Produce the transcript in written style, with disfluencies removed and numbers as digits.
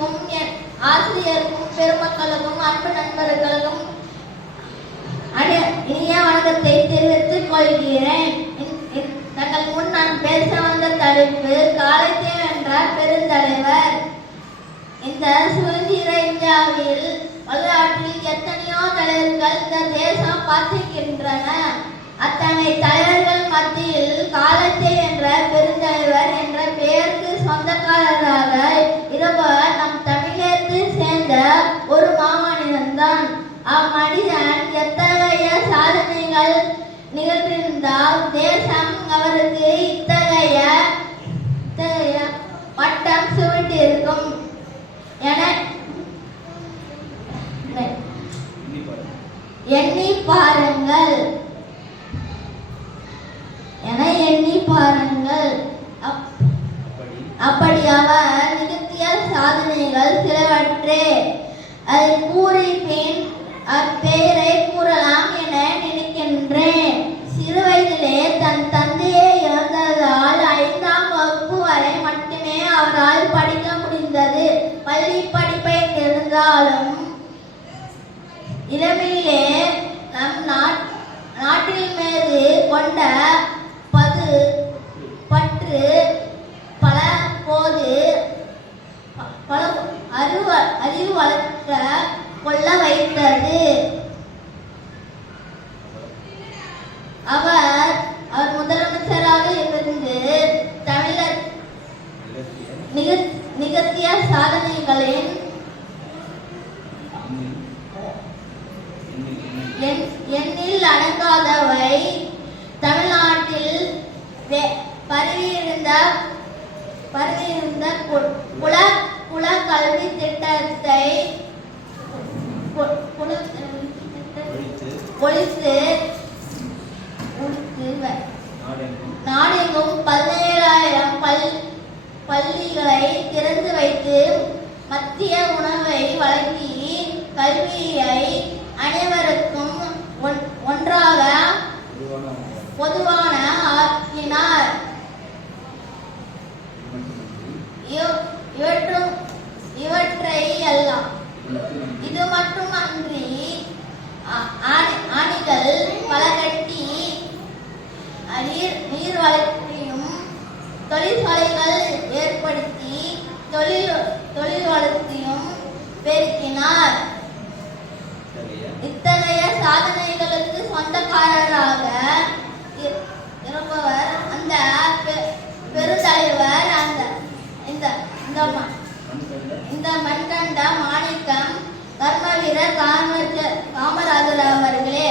வீட்டிற்கும் என் ஆசிரியருக்கும் பெருமக்களுக்கும் அன்பு நண்பர்களுக்கும் இனிய வணக்கத்தை தெரிவித்துக் கொள்கிறேன். தங்கள் முன் நான் பேச வந்த தலைப்பு காலத்தை வென்ற பெருந்தலைவர். இந்த சுதந்திர இந்தியாவில் வரலாற்றில் எத்தனையோ தலைவர்கள் இந்த தேசம் பார்த்திருக்கின்றன. அத்தனை தலைவர்கள் மத்தியில் காலத்தை வென்ற பெருந்தலைவர் என்ற பெயருக்கு சொந்தக்காரராக இருப்பவர் நம் தமிழகத்தை சேர்ந்த ஒரு மாமனிதன்தான். அம்மனிதன் எத்தகைய சாதனைகள் நிகழ்ந்திருந்தால் தேசம் அவருக்கு இத்தகைய பட்டம் சூட்டியிருக்கும் என எண்ணி பாருங்கள். அப்படி அவர் நிகழ்த்திய சாதனைகள் சிலவற்றே. அதை கூறி பின் அப்பெயரை கூறலாம் என நினைக்கின்றேன். சிறு வயதிலே தன் தந்தையை இழந்ததால் 5ஆம் வகுப்பு வரை மட்டுமே அவரால் படிக்க முடிந்தது. பள்ளி படிப்பை இருந்தாலும் இளமையிலே நம் நாட்டில் மீது கொண்ட பற்று பல அறிவு வளர்க்க கொள்ள வைத்தது. அவர் முதலமைச்சராக இருந்து தமிழர் நிகழ்த்திய சாதனைகளின் எண்ணில் அடங்காதவை. தமிழ்நாட்டில் பரவியிருந்த குல கல்வி திட்டத்தை ஒழித்து நாடெங்கும் 17,000 பள்ளிகளை திறந்து வைத்து மத்திய உணவை வழங்கி கல்வியை அனைவருக்கும் ஒன்றாக பொதுவான ஆக்கினார். இவற்றை எல்லாம் இது மட்டுமன்றி ஆணிகள் பல கட்டி நீர் வளர்ச்சியும் தொழிற்சாலைகள் ஏற்படுத்தி தொழில் வளர்ச்சியும் பெருக்கினார். இத்தகைய சாதனைகளுக்கு சொந்தக்காரராக இருப்பவர் அந்த பெருந்தலைவர் இந்த மண்கண்ட மாணிக்கம் கர்மவீரர் காமராஜர் அவர்களே.